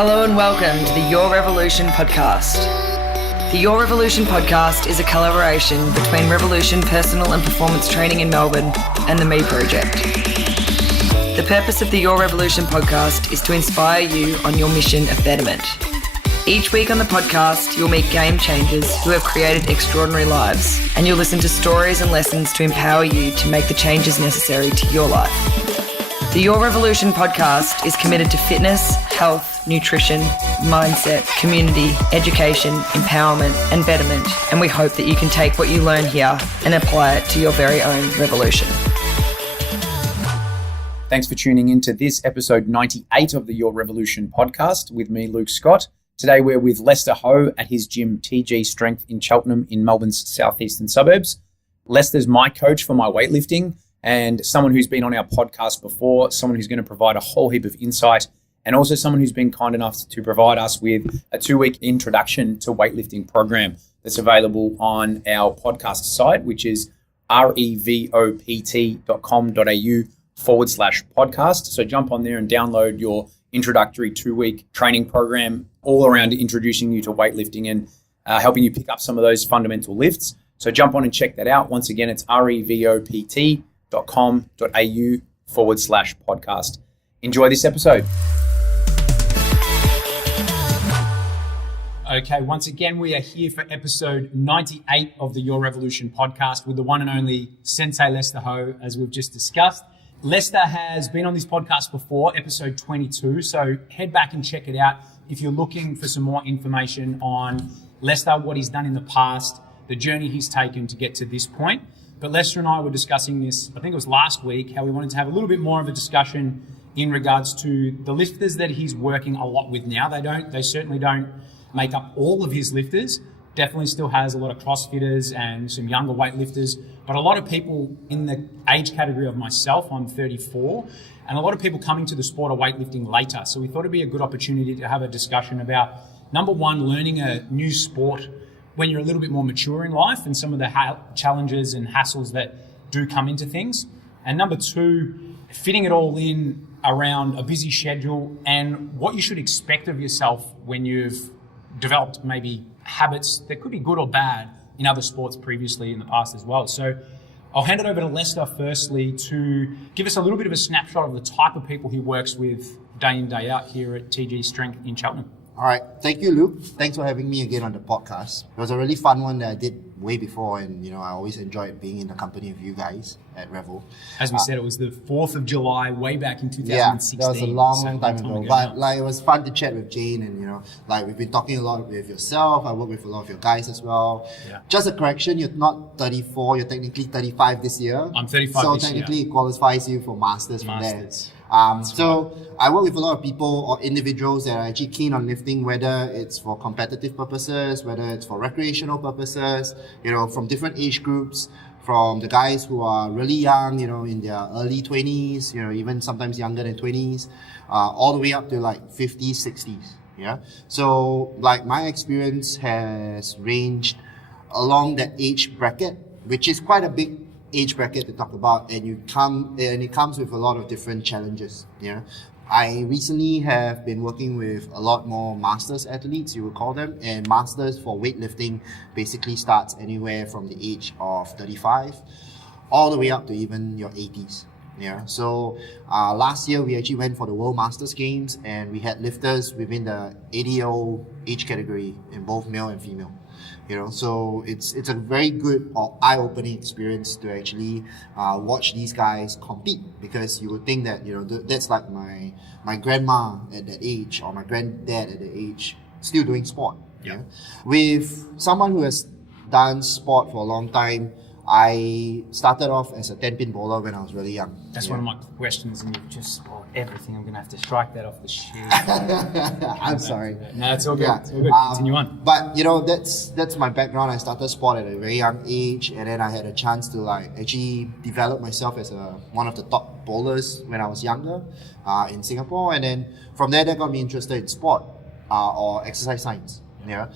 Hello and welcome to the Your Revolution podcast. The Your Revolution podcast is a collaboration between Revolution Personal and Performance Training in Melbourne and the Me Project. The purpose of the Your Revolution podcast is to inspire you on your mission of betterment. Each week on the podcast, you'll meet game changers who have created extraordinary lives, and you'll listen to stories and lessons to empower you to make the changes necessary to your life. The Your Revolution podcast is committed to fitness, health, nutrition, mindset, community, education, empowerment, and betterment, and we hope that you can take what you learn here and apply it to your very own revolution. Thanks for tuning in to this episode 98 of the Your Revolution podcast with me, Luke Scott. Today we're with Lester Ho at his gym TG Strength in Cheltenham in Melbourne's southeastern suburbs. Lester's my coach for my weightlifting and someone who's been on our podcast before, someone who's going to provide a whole heap of insight, and also someone who's been kind enough to provide us with a 2-week introduction to weightlifting program that's available on our podcast site, which is revopt.com.au/podcast. So jump on there and download your introductory 2-week training program all around introducing you to weightlifting and helping you pick up some of those fundamental lifts. So jump on and check that out. Once again, it's revopt.com.au/podcast. Enjoy this episode. Okay, once again, we are here for episode 98 of the Your Revolution podcast with the one and only Sensei Lester Ho, as we've just discussed. Lester has been on this podcast before, episode 22, so head back and check it out if you're looking for some more information on Lester, what he's done in the past, the journey he's taken to get to this point. But Lester and I were discussing this, I think it was last week, how we wanted to have a little bit more of a discussion in regards to the lifters that he's working a lot with now. They certainly don't make up all of his lifters. Definitely still has a lot of CrossFitters and some younger weightlifters, but a lot of people in the age category of myself, I'm 34, and a lot of people coming to the sport of weightlifting later. So we thought it'd be a good opportunity to have a discussion about, number one, learning a new sport when you're a little bit more mature in life and some of the challenges and hassles that do come into things. And number two, fitting it all in around a busy schedule and what you should expect of yourself when you've developed maybe habits that could be good or bad in other sports previously in the past as well. So I'll hand it over to Lester firstly to give us a little bit of a snapshot of the type of people he works with day in, day out here at TG Strength in Cheltenham. All right. Thank you, Luke. Thanks for having me again on the podcast. It was a really fun one that I did way before, and I always enjoyed being in the company of you guys at Revel. As we said, it was the 4th of July, way back in 2016. Yeah, that was a long time ago. But it was fun to chat with Jane, and we've been talking a lot with yourself. I work with a lot of your guys as well. Yeah. Just a correction, you're not 34, you're technically 35 this year. I'm 35 so this year. So technically it qualifies you for masters from there. So I work with a lot of people or individuals that are actually keen on lifting, whether it's for competitive purposes, whether it's for recreational purposes, from different age groups, from the guys who are really young, in their early 20s, even sometimes younger than 20s, all the way up to like 50s, 60s. Yeah. So my experience has ranged along that age bracket, which is quite a big age bracket to talk about, and it comes with a lot of different challenges. Yeah, I recently have been working with a lot more masters athletes, you would call them, and masters for weightlifting basically starts anywhere from the age of 35 all the way up to even your 80s. Yeah. So last year we actually went for the World Masters Games, and we had lifters within the 80-year-old age category in both male and female. So it's a very good or eye-opening experience to actually watch these guys compete, because you would think that that's like my grandma at that age or my granddad at that age still doing sport. Yeah. With someone who has done sport for a long time, I started off as a 10-pin bowler when I was really young. That's one of my questions, and you've just spoiled everything. I'm going to have to strike that off the sheet. I'm sorry. No, it's all good. Yeah. It's all good. Continue on. But, that's my background. I started sport at a very young age, and then I had a chance to actually develop myself as one of the top bowlers when I was younger in Singapore. And then from there, that got me interested in sport or exercise science. Yeah.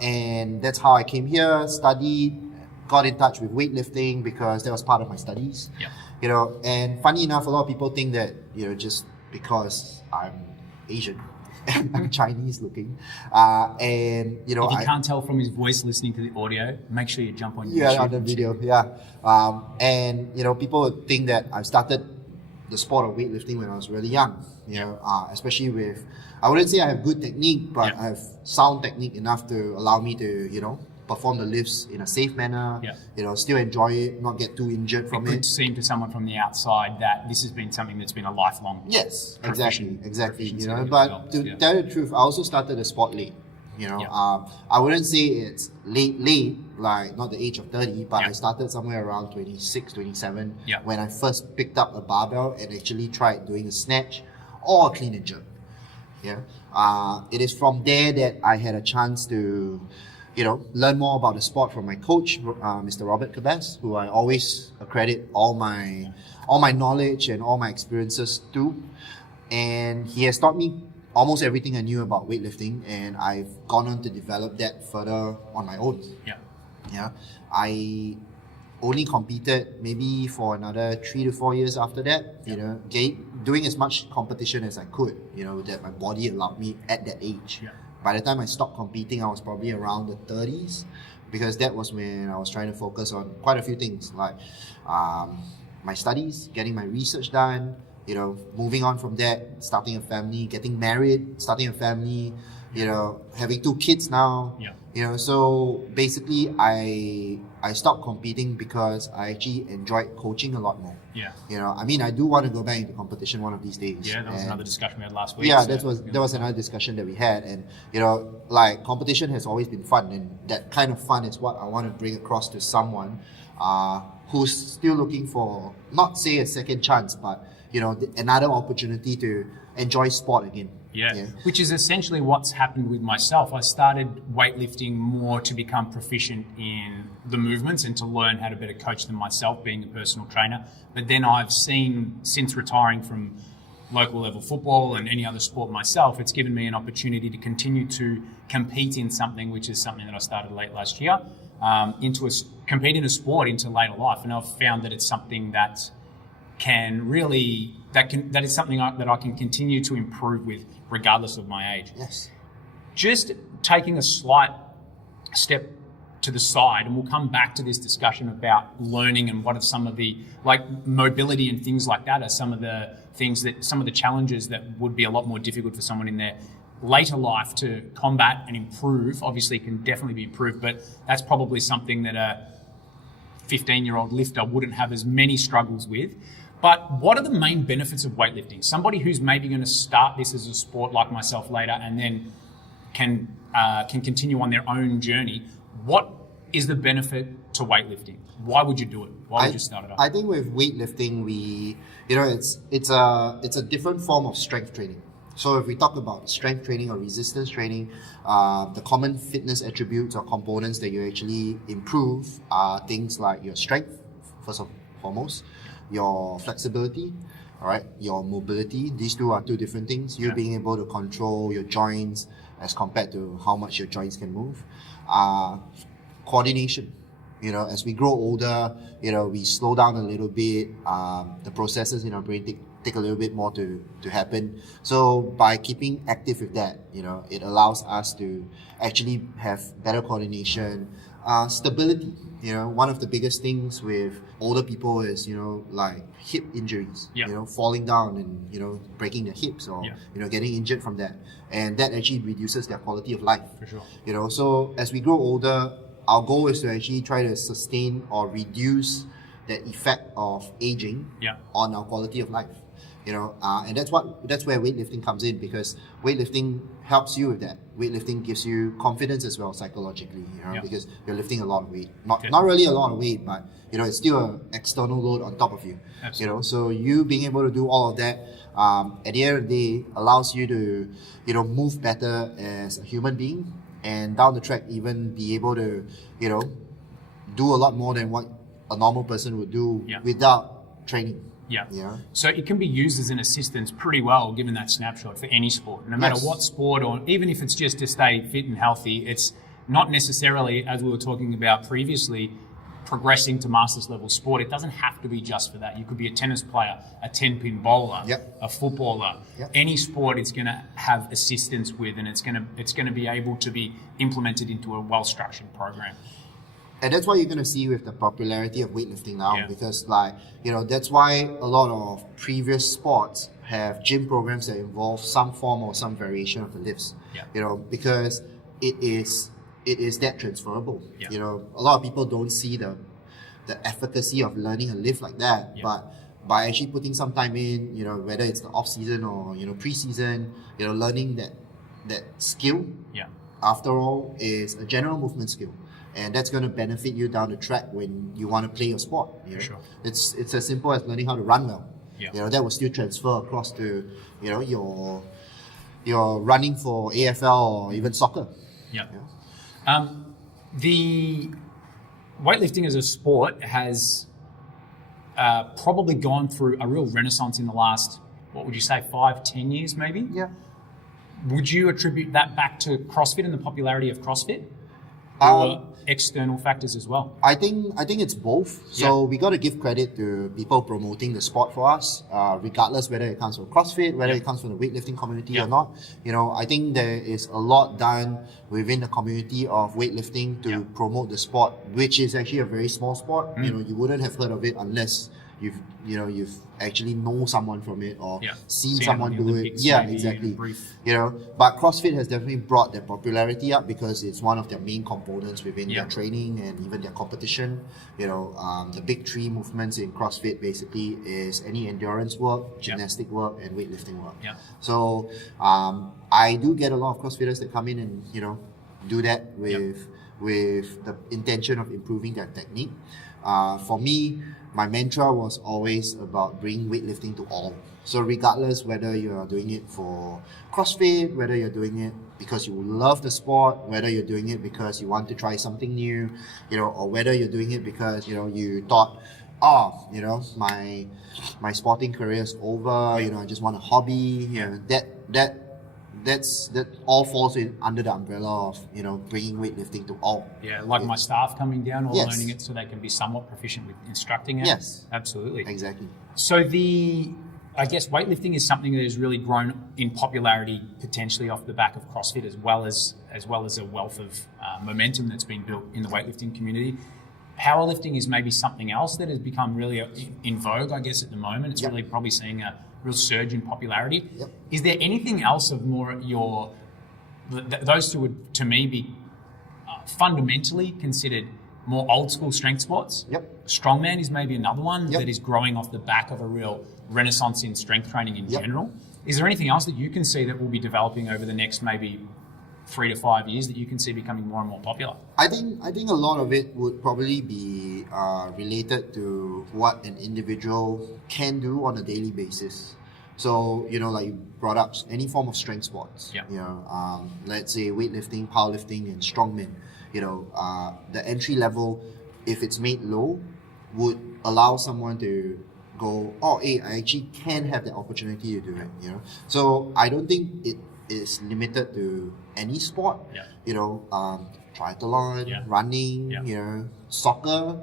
And that's how I came here, studied, got in touch with weightlifting because that was part of my studies. Yeah. And funny enough, a lot of people think that, just because I'm Asian, I'm Chinese looking, and If you can't tell from his voice listening to the audio, make sure you jump on YouTube. Yeah, on the video, and people would think that I started the sport of weightlifting when I was really young. Especially with, I wouldn't say I have good technique, but I have sound technique enough to allow me to perform the lifts in a safe manner. Still enjoy it, not get too injured from it. It could seem to someone from the outside that this has been something that's been a lifelong. Yes, exactly. But to tell you the truth, I also started the sport late. I wouldn't say it's late, like not the age of 30, but I started somewhere around 26, 27 when I first picked up a barbell and actually tried doing a snatch or a clean and jerk. It is from there that I had a chance to learn more about the sport from my coach, Mr. Robert Cabas, who I always accredit all my knowledge and all my experiences to. And he has taught me almost everything I knew about weightlifting, and I've gone on to develop that further on my own. I only competed maybe for another 3 to 4 years after that, doing as much competition as I could, that my body allowed me at that age. By the time I stopped competing, I was probably around the 30s, because that was when I was trying to focus on quite a few things, like my studies, getting my research done, moving on from that, starting a family, getting married, starting a family, having 2 kids now. So basically I stopped competing because I actually enjoyed coaching a lot more. I do want to go back into competition one of these days. That was another discussion we had last week. That was another discussion that we had, and competition has always been fun, and that kind of fun is what I want to bring across to someone who's still looking for, not say a second chance, but another opportunity to enjoy sport again. Which is essentially what's happened with myself. I started weightlifting more to become proficient in the movements and to learn how to better coach them myself, being a personal trainer. But then I've seen, since retiring from local level football and any other sport myself, it's given me an opportunity to continue to compete in something, which is something that I started late last year, compete in a sport into later life. And I've found that it's something that is something that I can continue to improve with regardless of my age. Just taking a slight step to the side, and we'll come back to this discussion about learning and what are some of the, mobility and things like that, are some of the challenges that would be a lot more difficult for someone in their later life to combat and improve. Obviously it can definitely be improved, but that's probably something that a 15-year-old lifter wouldn't have as many struggles with. But what are the main benefits of weightlifting? Somebody who's maybe going to start this as a sport like myself later and then can continue on their own journey. What is the benefit to weightlifting? Why would you do it? Why would you start it up? I think with weightlifting, it's a different form of strength training. So if we talk about strength training or resistance training, the common fitness attributes or components that you actually improve are things like your strength, first and foremost, your flexibility, your mobility. These two are 2 different things. You being able to control your joints as compared to how much your joints can move. Coordination. As we grow older, we slow down a little bit. The processes in our brain take a little bit more to happen. So by keeping active with that, it allows us to actually have better coordination, stability. One of the biggest things with older people is, like hip injuries, falling down and, breaking their hips or, getting injured from that. And that actually reduces their quality of life. For sure. So as we grow older, our goal is to actually try to sustain or reduce the effect of aging on our quality of life. And that's where weightlifting comes in, because weightlifting helps you with that. Weightlifting gives you confidence as well psychologically, because you're lifting a lot of weight. Not really a lot of weight, but it's still an external load on top of you. Absolutely. So you being able to do all of that, at the end of the day, allows you to, move better as a human being, and down the track even be able to, do a lot more than what a normal person would do without training. So it can be used as an assistance pretty well, given that snapshot, for any sport. No matter what sport, or even if it's just to stay fit and healthy, it's not necessarily, as we were talking about previously, progressing to masters level sport, it doesn't have to be just for that. You could be a tennis player, a 10-pin bowler, a footballer. Any sport it's going to have assistance with, and it's going to be able to be implemented into a well-structured program. And that's what you're going to see with the popularity of weightlifting now, because that's why a lot of previous sports have gym programs that involve some form or some variation of the lifts. Because it is that transferable. A lot of people don't see the efficacy of learning a lift like that, but by actually putting some time in, whether it's the off season or pre-season, learning that skill, after all, is a general movement skill. And that's going to benefit you down the track when you want to play your sport. It's as simple as learning how to run well. That will still transfer across to your running for AFL or even soccer. The weightlifting as a sport has probably gone through a real renaissance in the last, what would you say, 5-10 years maybe? Would you attribute that back to CrossFit and the popularity of CrossFit? Or external factors as well? I think it's both. So we got to give credit to people promoting the sport for us, regardless whether it comes from CrossFit, whether it comes from the weightlifting community or not. I think there is a lot done within the community of weightlifting to promote the sport, which is actually a very small sport. You wouldn't have heard of it unless you've actually know someone from it or seen someone do it. Exactly. But CrossFit has definitely brought their popularity up because it's one of their main components within their training and even their competition. The big three movements in CrossFit basically is any endurance work, gymnastic work, and weightlifting work. So I do get a lot of CrossFitters that come in and do that with the intention of improving their technique. For me, my mantra was always about bringing weightlifting to all. So regardless whether you are doing it for CrossFit, whether you're doing it because you love the sport, whether you're doing it because you want to try something new, or whether you're doing it because, you thought, my sporting career is over, I just want a hobby, that all falls under the umbrella of bringing weightlifting to all. My staff coming down or learning it so they can be somewhat proficient with instructing it. Absolutely, exactly. So I guess weightlifting is something that has really grown in popularity potentially off the back of CrossFit, as well as a wealth of momentum that's been built in the weightlifting community. Powerlifting is maybe something else that has become really in vogue, I guess, at the moment. It's really probably seeing a real surge in popularity. Is there anything else of more those two would, to me, be fundamentally considered more old school strength sports? Strongman is maybe another one that is growing off the back of a real renaissance in strength training in general. Is there anything else that you can see that will be developing over the next maybe 3 to 5 years that you can see becoming more and more popular? I think a lot of it would probably be related to what an individual can do on a daily basis. So, like you brought up, any form of strength sports. Let's say weightlifting, powerlifting, and strongman. The entry level, if it's made low, would allow someone to go, I actually can have the opportunity to do it. So I don't think it is limited to any sport. Triathlon, running, soccer.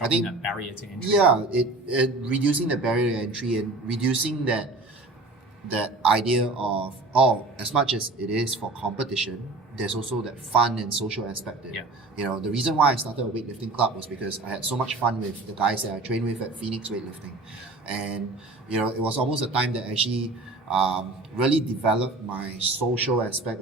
I think that barrier to entry. It reducing the barrier to entry and reducing that idea of as much as it is for competition, there's also that fun and social aspect there. The reason why I started a weightlifting club was because I had so much fun with the guys that I trained with at Phoenix Weightlifting, and it was almost a time that actually really developed my social aspect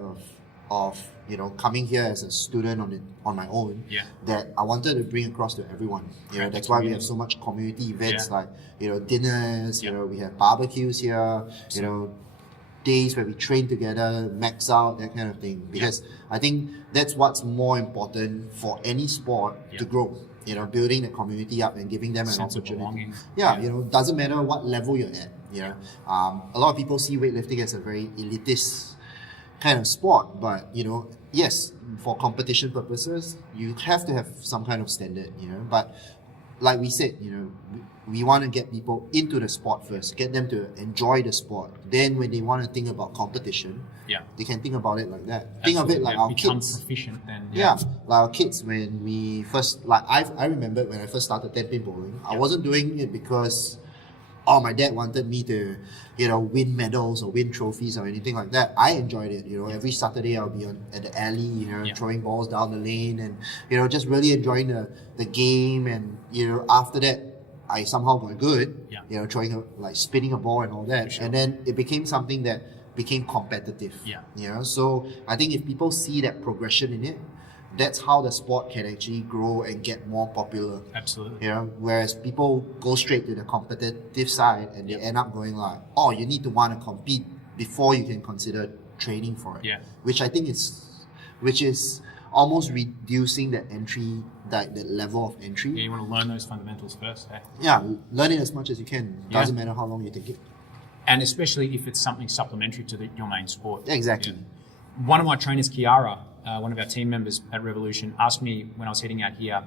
of coming here as a student on my own, that I wanted to bring across to everyone. That's why we have so much community events like dinners. We have barbecues here. Days where we train together, max out, that kind of thing. Because I think that's what's more important for any sport to grow. Building the community up and giving them an opportunity. Doesn't matter what level you're at. A lot of people see weightlifting as a very elitist kind of sport, but yes, for competition purposes, you have to have some kind of standard. But like we said, we want to get people into the sport first, get them to enjoy the sport. Then when they want to think about competition, they can think about it like that. Absolutely. Think of it like our become kids. proficient then. Like our kids, when we first, like I remember when I first started 10-pin bowling, I wasn't doing it because my dad wanted me to, win medals or win trophies or anything like that. I enjoyed it. Every Saturday I'll be at the alley, throwing balls down the lane and, just really enjoying the game. And, after that, I somehow got good, throwing, spinning a ball and all that. Sure. And then it became something that became competitive. So I think if people see that progression in it, that's how the sport can actually grow and get more popular. Absolutely. Whereas people go straight to the competitive side and they end up going like, you need to want to compete before you can consider training for it. Which I think which is almost reducing the entry, the level of entry. You want to learn those fundamentals first. Learn it as much as you can. Doesn't matter how long you take it. And especially if it's something supplementary to your main sport. Exactly. One of my trainers, Kiara, one of our team members at Revolution, asked me when I was heading out here,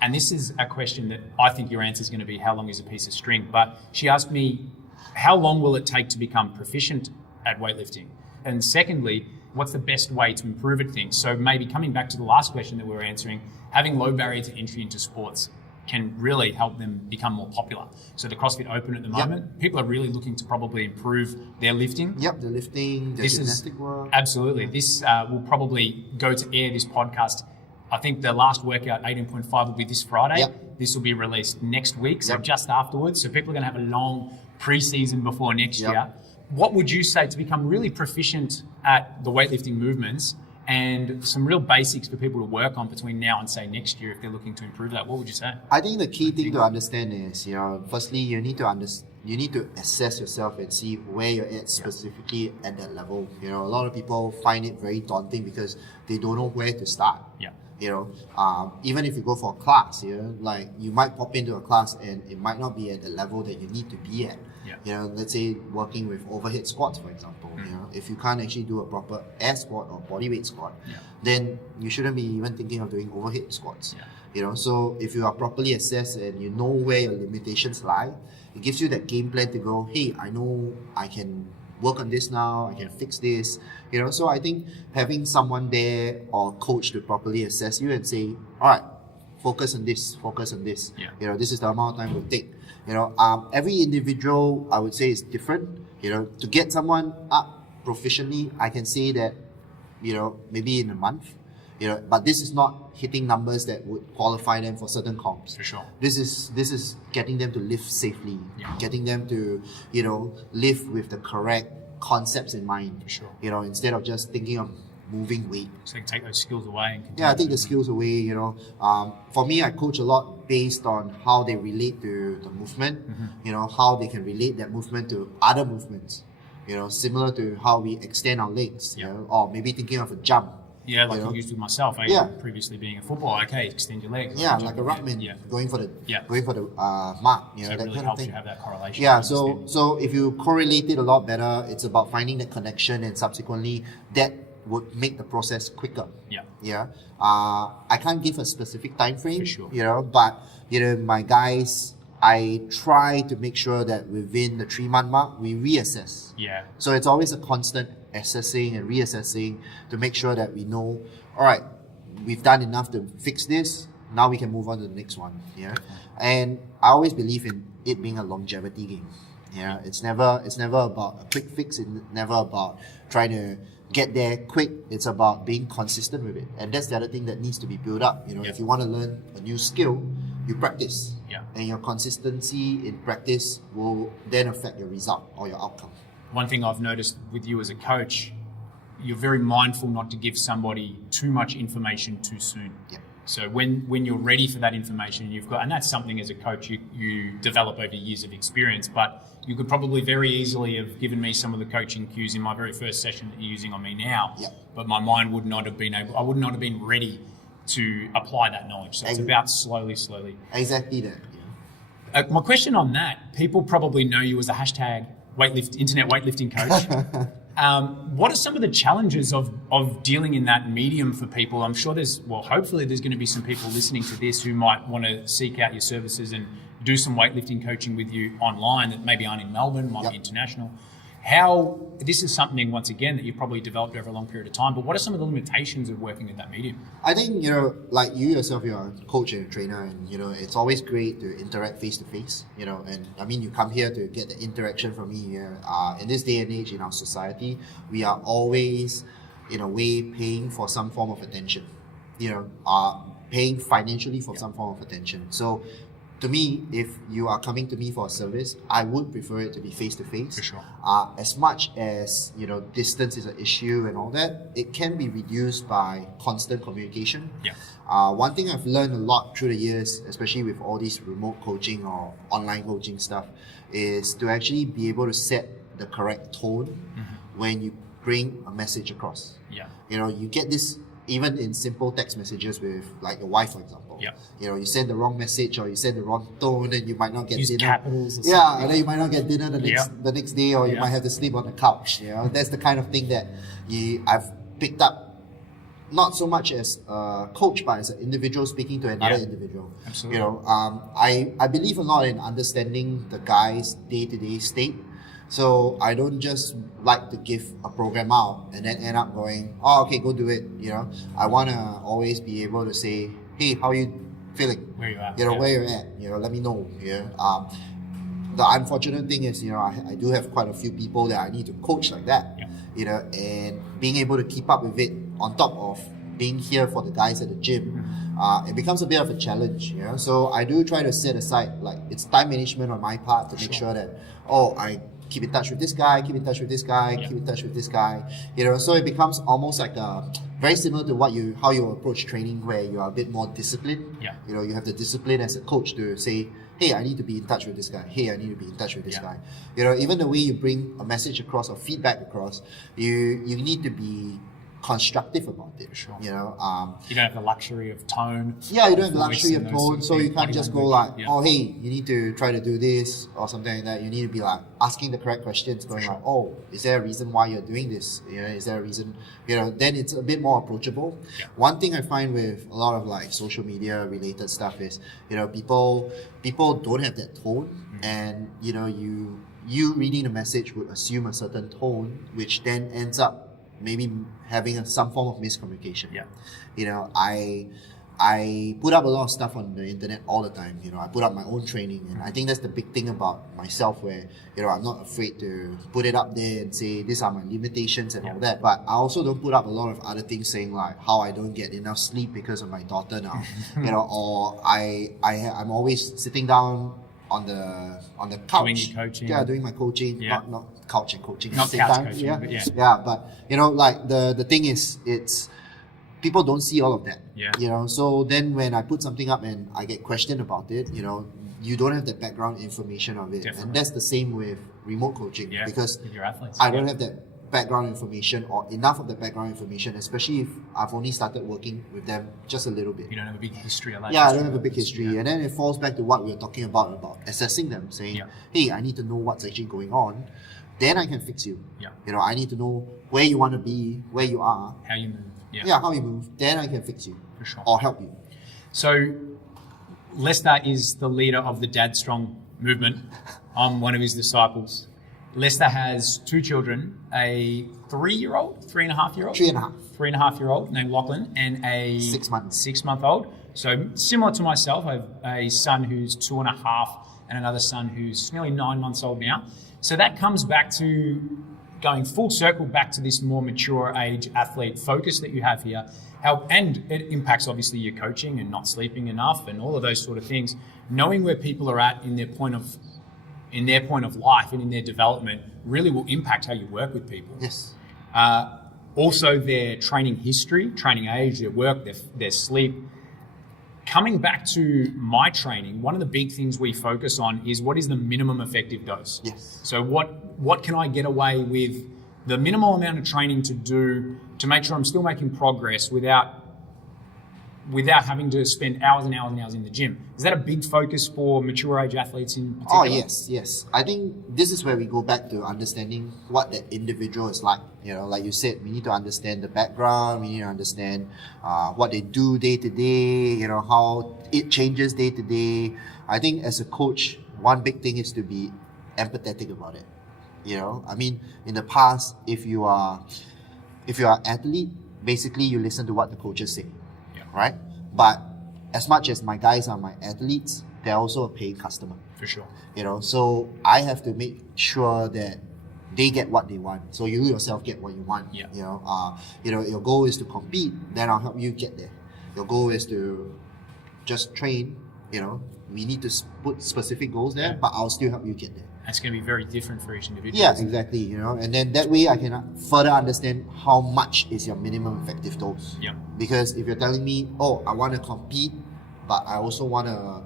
and this is a question that I think your answer is going to be, how long is a piece of string? But she asked me, how long will it take to become proficient at weightlifting? And secondly, what's the best way to improve at things? So maybe coming back to the last question that we were answering, having low barrier to entry into sports can really help them become more popular. So the CrossFit Open at the moment, people are really looking to probably improve their lifting. The lifting, the gymnastic work. Absolutely. This will probably go to air, this podcast. I think the last workout, 18.5, will be this Friday. This will be released next week, so just afterwards. So people are going to have a long pre-season before next year. What would you say to become really proficient at the weightlifting movements and some real basics for people to work on between now and say next year if they're looking to improve that? What would you say? I think the key thing to understand is, firstly, you need to assess yourself and see where you're at specifically at that level. A lot of people find it very daunting because they don't know where to start. Even if you go for a class, like you might pop into a class and it might not be at the level that you need to be at. Let's say working with overhead squats, for example. If you can't actually do a proper air squat or bodyweight squat, then you shouldn't be even thinking of doing overhead squats. So if you are properly assessed and you know where your limitations lie, it gives you that game plan to go, hey, I know I can work on this now, I can fix this. So I think having someone there or a coach to properly assess you and say, all right, focus on this. This is the amount of time it will take. Every individual, I would say, is different. To get someone up proficiently, I can say that, maybe in a month. But this is not hitting numbers that would qualify them for certain comps. For sure. This is getting them to lift safely, getting them to, lift with the correct concepts in mind. For sure. Instead of just thinking of moving weight. So you can take those skills away and continue. Yeah, I take the skills away, For me, I coach a lot based on how they relate to the movement, how they can relate that movement to other movements, similar to how we extend our legs, or maybe thinking of a jump. Yeah, like I used with myself. Previously being a footballer, extend your legs. Like a ruckman, going for the mark. So that it really kind helps of you have that correlation. Yeah, so if you correlate it a lot better, it's about finding that connection, and subsequently that would make the process quicker. I can't give a specific time frame. For sure. But my guys, I try to make sure that within the 3-month mark we reassess. So it's always a constant assessing and reassessing to make sure that we know, all right, we've done enough to fix this, now we can move on to the next one. And I always believe in it being a longevity game. It's never about a quick fix. It's never about trying to get there quick. It's about being consistent with it, and that's the other thing that needs to be built up. If you want to learn a new skill, you practice, and your consistency in practice will then affect your result or your outcome. One thing I've noticed with you as a coach, you're very mindful not to give somebody too much information too soon. So when you're ready for that information, and that's something as a coach you develop over years of experience, but you could probably very easily have given me some of the coaching cues in my very first session that you're using on me now, but my mind would not have been I would not have been ready to apply that knowledge. So it's about slowly. Exactly that. My question on that, people probably know you as a hashtag internet weightlifting coach. What are some of the challenges of dealing in that medium for people? I'm sure hopefully there's going to be some people listening to this who might want to seek out your services and do some weightlifting coaching with you online that maybe aren't in Melbourne, might be international. This is something, once again, that you've probably developed over a long period of time, but what are some of the limitations of working in that medium? I think, like you yourself, you're a coach and a trainer, and, it's always great to interact face to face, and I mean, you come here to get the interaction from me here. In this day and age in our society, we are always, in a way, paying for some form of attention, paying financially for some form of attention. So, to me, if you are coming to me for a service, I would prefer it to be face-to-face. For sure. As much as, distance is an issue and all that, it can be reduced by constant communication. Yeah. One thing I've learned a lot through the years, especially with all these remote coaching or online coaching stuff, is to actually be able to set the correct tone when you bring a message across. Yeah. You get this even in simple text messages with like your wife, for example. Yeah. You send the wrong message or you send the wrong tone and you might not get Use dinner. Capitals or something. Yeah, and then you might not get dinner the next day, or you might have to sleep on the couch. That's the kind of thing that I've picked up, not so much as a coach, but as an individual speaking to another individual. Absolutely. I believe a lot in understanding the guy's day-to-day state. So I don't just like to give a program out and then end up going, oh, okay, go do it. I want to always be able to say, hey, how are you feeling? Where you at? Where you're at. Let me know. The unfortunate thing is, I do have quite a few people that I need to coach like that. Yeah. And being able to keep up with it on top of being here for the guys at the gym, it becomes a bit of a challenge. So I do try to set aside, it's time management on my part to make sure that, I keep in touch with this guy, keep in touch with this guy, keep in touch with this guy. So it becomes almost like very similar to how you approach training, where you are a bit more disciplined. Yeah. You have the discipline as a coach to say, hey, I need to be in touch with this guy. Hey, I need to be in touch with this guy. Even the way you bring a message across or feedback across, you need to be constructive about it. Sure. You don't have the luxury of tone. Yeah, you don't have the luxury of tone, so you can't just go like, yeah. hey, you need to try to do this or something like that. You need to be like asking the correct questions, going like, is there a reason why you're doing this? Is there a reason? Then it's a bit more approachable. Yeah. One thing I find with a lot of social media related stuff is, people don't have that tone, and you reading the message would assume a certain tone, which then ends up maybe having some form of miscommunication. Yeah. I put up a lot of stuff on the internet all the time. I put up my own training, and I think that's the big thing about myself, where I'm not afraid to put it up there and say these are my limitations and all that. But I also don't put up a lot of other things saying like how I don't get enough sleep because of my daughter now, or I'm always sitting down on the couch. Doing your coaching. Yeah, doing my coaching. Yeah. Not couch and coaching. Not at the same couch time. coaching, Yeah. but yeah. Yeah, but the thing is, it's people don't see all of that. Yeah. So then when I put something up and I get questioned about it, you don't have the background information of it. Definitely. And that's the same with remote coaching, because with your athletes. I don't have that background information, or enough of the background information, especially if I've only started working with them just a little bit. You don't have a big history of that. Yeah, I don't have a big history. And then it falls back to what we were talking about assessing them, saying, hey, I need to know what's actually going on. Then I can fix you. Yeah. I need to know where you want to be, where you are. How you move. Yeah, how you move. Then I can fix you. For sure. Or help you. So Lester is the leader of the Dad Strong movement. I'm one of his disciples. Lester has two children, a 3-year-old, 3.5-year-old? 3.5. 3.5-year-old named Lachlan, and a 6-month-old. So similar to myself, I have a son who's 2.5 and another son who's nearly 9 months old now. So that comes back to going full circle back to this more mature age athlete focus that you have here. And it impacts obviously your coaching and not sleeping enough and all of those sort of things. Knowing where people are at in their point of life and in their development really will impact how you work with people. Yes. Also their training history, training age, their work, their sleep. Coming back to my training, one of the big things we focus on is what is the minimum effective dose. Yes. So what can I get away with the minimal amount of training to do to make sure I'm still making progress without without having to spend hours and hours and hours in the gym. Is that a big focus for mature age athletes in particular? Oh, yes. I think this is where we go back to understanding what that individual is like. You know, like you said, we need to understand the background, we need to understand what they do day to day, you know, how it changes day to day. I think as a coach, one big thing is to be empathetic about it. You know, I mean, in the past, if you are an athlete, basically you listen to what the coaches say, right? But as much as my guys are my athletes, they're also a paying customer. For sure. You know, so I have to make sure that they get what they want. So you yourself get what you want. Yeah. You know, your goal is to compete, then I'll help you get there. Your goal is to just train. You know, we need to put specific goals there, but I'll still help you get there. It's going to be very different for each individual. Yeah, exactly. You know, and then that way I can further understand how much is your minimum effective dose. Yeah. Because if you're telling me, oh, I want to compete, but I also want to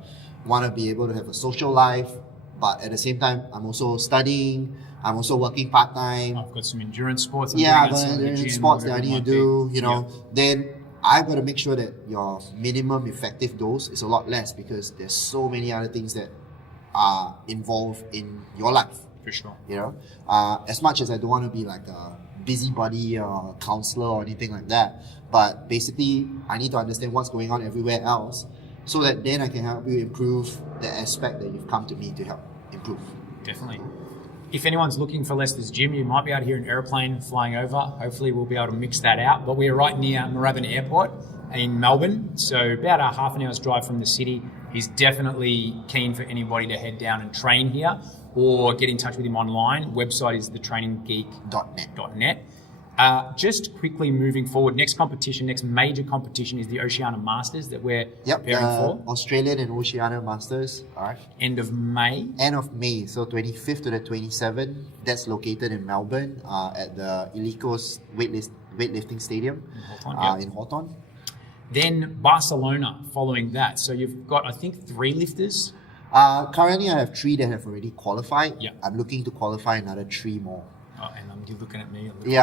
be able to have a social life, but at the same time I'm also studying, I'm also working part time. I've got some endurance sports. I've got endurance sports that I need to do. You know, then I've got to make sure that your minimum effective dose is a lot less because there's so many other things that are involved in your life. For sure. You know, as much as I don't want to be like a busybody or counselor or anything like that, but basically I need to understand what's going on everywhere else so that then I can help you improve the aspect that you've come to me to help improve. Definitely. If anyone's looking for Lester's gym, you might be able to hear an aeroplane flying over. Hopefully we'll be able to mix that out. But we're right near Moorabbin Airport in Melbourne, so about a half an hour's drive from the city. He's definitely keen for anybody to head down and train here or get in touch with him online. Website is thetraininggeek.net. Just quickly moving forward, next major competition is the Oceania Masters that we're preparing for. Australian and Oceania Masters. All right. End of May. So 25th to the 27th. That's located in Melbourne at the Ilikos weightlifting stadium in Hawthorn. Then Barcelona following that. So you've got, I think, 3 lifters. Currently, I have 3 that have already qualified. Yeah. I'm looking to qualify another 3 more. Oh, and you're looking at me a little bit.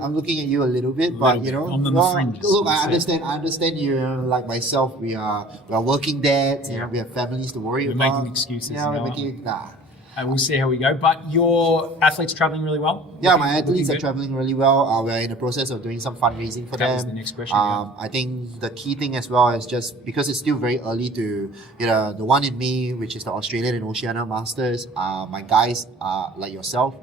I'm looking at you a little bit, but you know, on the fringes. Look, I understand you. Like myself, we are working dads. You know, we have families to worry about. We're making excuses. Yeah, we're making. We'll see how we go. But your athletes traveling really well? Yeah, my athletes are traveling really well. We're in the process of doing some fundraising for them. That was the next question. I think the key thing as well is just because it's still very early to, you know, the one in May, which is the Australian and Oceania Masters. My guys are like yourself.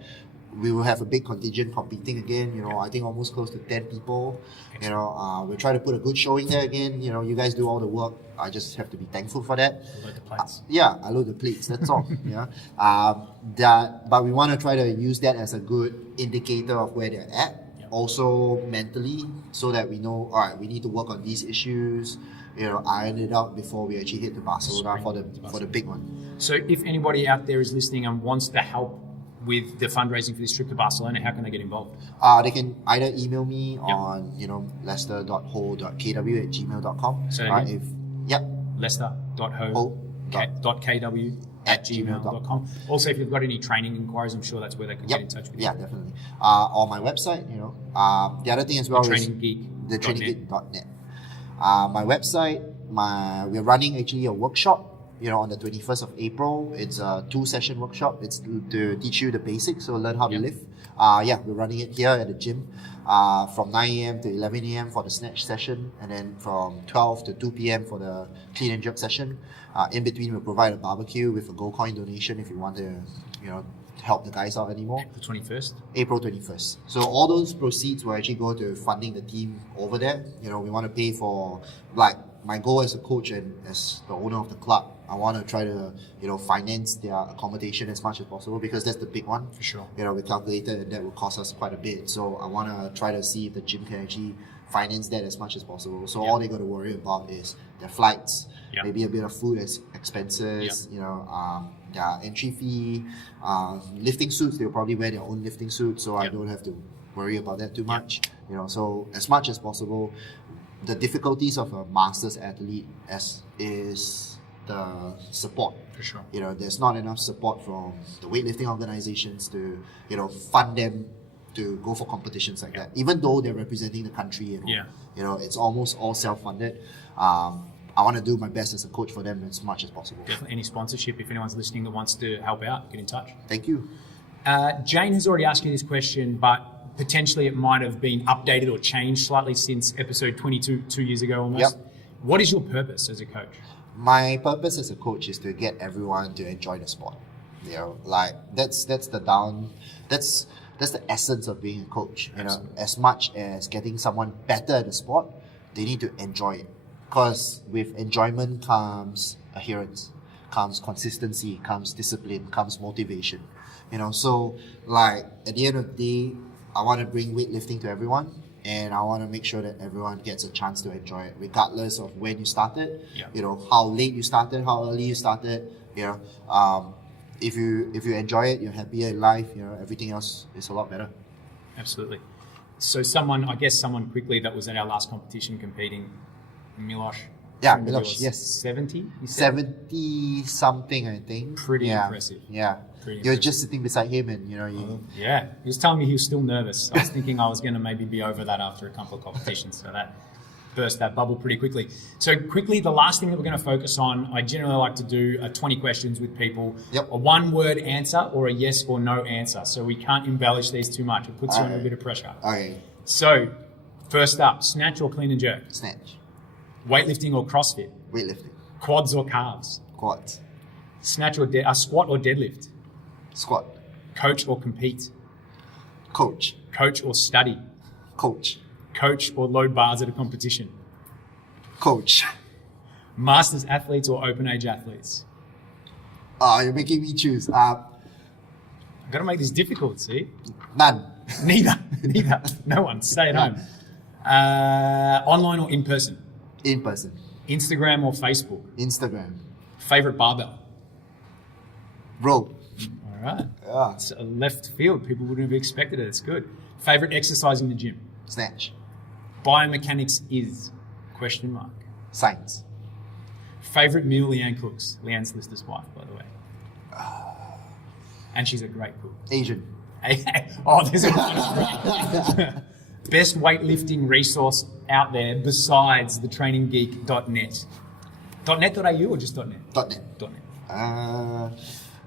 We will have a big contingent competing again. You know, I think almost close to 10 people. You know, we'll try to put a good showing there again. You know, you guys do all the work. I just have to be thankful for that. Load the plates. I load the plates. That's all. Yeah. But we want to try to use that as a good indicator of where they're at. Yep. Also mentally, so that we know, all right, we need to work on these issues. You know, iron it out before we actually hit to Barcelona for the big one. So, if anybody out there is listening and wants to help with the fundraising for this trip to Barcelona, how can they get involved? They can either email me on, you know, lester.ho.kw@gmail.com. So lester.ho.kw@gmail.com. Also, if you've got any training inquiries, I'm sure that's where they can get in touch with you. Yeah, definitely. On my website, you know. The other thing as well is thetraininggeek.net. My website, we're running actually a workshop. You know, on the 21st of April, it's a 2-session workshop. It's to teach you the basics, so learn how to lift. We're running it here at the gym from 9 a.m. to 11 a.m. for the snatch session, and then from 12 to 2 p.m. for the clean and jerk session. In between, we'll provide a barbecue with a gold coin donation if you want to, you know, help the guys out anymore. April 21st. So all those proceeds will actually go to funding the team over there. You know, we want to pay for, like, my goal as a coach and as the owner of the club, I want to try to, you know, finance their accommodation as much as possible because that's the big one. For sure. You know, we calculated and that will cost us quite a bit. So I want to try to see if the gym can actually finance that as much as possible. So all they got to worry about is their flights, maybe a bit of food expenses, you know, their entry fee, lifting suits. They'll probably wear their own lifting suits, so I don't have to worry about that too much. You know, so as much as possible. The difficulties of a master's athlete is the support. For sure. You know, there's not enough support from the weightlifting organizations to, you know, fund them to go for competitions like that, even though they're representing the country. It's almost all self-funded. I want to do my best as a coach for them as much as possible. Definitely. Any sponsorship, if anyone's listening that wants to help out, get in touch. Thank you. Jane has already asked you this question, but potentially it might have been updated or changed slightly since episode 22, 2 years ago almost. Yep. What is your purpose as a coach? My purpose as a coach is to get everyone to enjoy the sport. That's the essence of being a coach. As much as getting someone better at the sport, they need to enjoy it. Because with enjoyment comes adherence, comes consistency, comes discipline, comes motivation. So at the end of the day, I want to bring weightlifting to everyone, and I want to make sure that everyone gets a chance to enjoy it, regardless of when you started, how late you started, how early you started. If you enjoy it, you're happier in life. Everything else is a lot better. Absolutely. So someone quickly that was at our last competition competing, Milosh. Yeah, Milosh, yes. 70? 70 something, I think. Pretty impressive. Yeah. You're just sitting beside him and, Yeah. He was telling me he was still nervous. I was thinking I was going to maybe be over that after a couple of competitions. So that burst that bubble pretty quickly. So quickly, the last thing that we're going to focus on, I generally like to do 20 questions with people. Yep. A one-word answer or a yes or no answer. So we can't embellish these too much. It puts you under a bit of pressure. Okay. So first up, snatch or clean and jerk? Snatch. Weightlifting or CrossFit? Weightlifting. Quads or calves? Quads. Snatch or squat or deadlift? Squat. Coach or compete? Coach. Coach or study? Coach. Coach or load bars at a competition? Coach. Masters athletes or open age athletes? You're making me choose. I've got to make this difficult, see? None. Neither. No one. Stay at home. Online or in person? In person. Instagram or Facebook? Instagram. Favorite barbell? Rope. All right. Yeah. It's a left field. People wouldn't have expected it. It's good. Favorite exercise in the gym? Snatch. Biomechanics is ? Science. Favorite meal Leanne cooks? Leanne's Lister's wife, by the way. And she's a great cook. Asian. There's a best weightlifting resource out there besides the traininggeek.net. .net.au or just .net? .net. .net.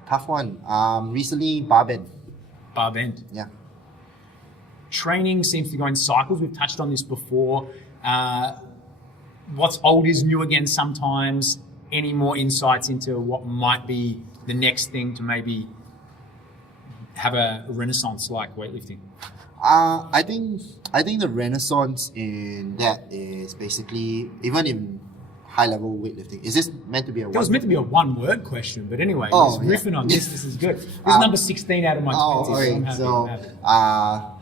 Tough one. Recently, Barbend. Barbend. Yeah. Training seems to go in cycles. We've touched on this before. What's old is new again sometimes. Any more insights into what might be the next thing to maybe have a renaissance like weightlifting? I think the renaissance in that is basically, even in high-level weightlifting, is this meant to be a It was meant to be a one-word question, but anyway, riffing on this is good. This is number 16 out of my 20, okay. so I'm happy.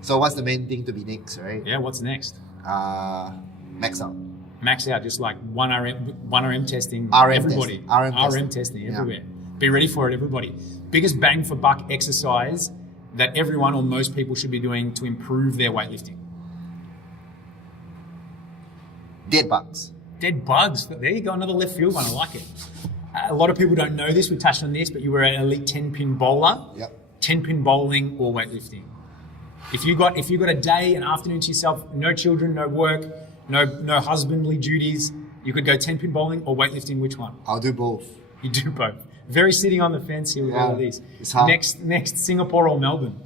So what's the main thing to be next, right? Yeah, what's next? Max out. Max out, just like 1RM testing, RM everybody. testing. RM testing everywhere. Be ready for it, everybody. Biggest bang for buck exercise that everyone or most people should be doing to improve their weightlifting? Dead bugs. Dead bugs. There you go, another left field one. I like it. A lot of people don't know this. We touched on this, but you were an elite 10-pin bowler. Yep. 10-pin bowling or weightlifting. If you got a day, an afternoon to yourself, no children, no work, no husbandly duties, you could go 10-pin bowling or weightlifting. Which one? I'll do both. You do both. Very sitting on the fence here with all of these. Next, Singapore or Melbourne?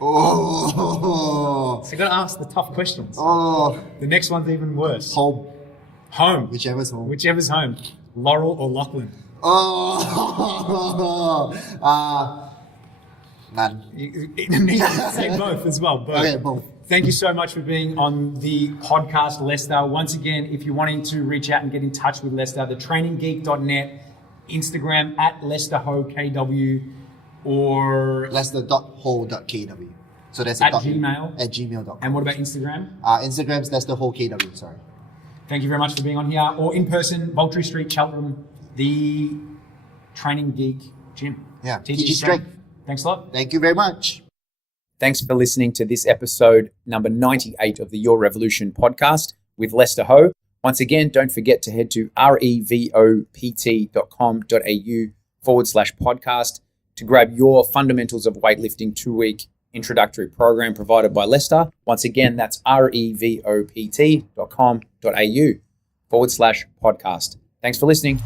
Oh. So you got to ask the tough questions. Oh. The next one's even worse. Home. Whichever's home. Laurel or Lachlan? None. Say both as well. Both. Okay, both. Thank you so much for being on the podcast, Lester. Once again, if you're wanting to reach out and get in touch with Lester, the traininggeek.net, Instagram at LesterHoKW or Lester.ho.kw. So that's at Gmail. At gmail.com. And what about Instagram? Instagram's LesterHoKW, sorry. Thank you very much for being on here. Or in person, Vultry Street, Cheltenham, the Training Geek Gym. Yeah, TG Strength. Thanks a lot. Thank you very much. Thanks for listening to this episode number 98 of the Your Revolution podcast with Lester Ho. Once again, don't forget to head to revopt.com.au/podcast to grab your Fundamentals of Weightlifting 2-week introductory program provided by Leicester. Once again, that's revopt.com.au /podcast. Thanks for listening.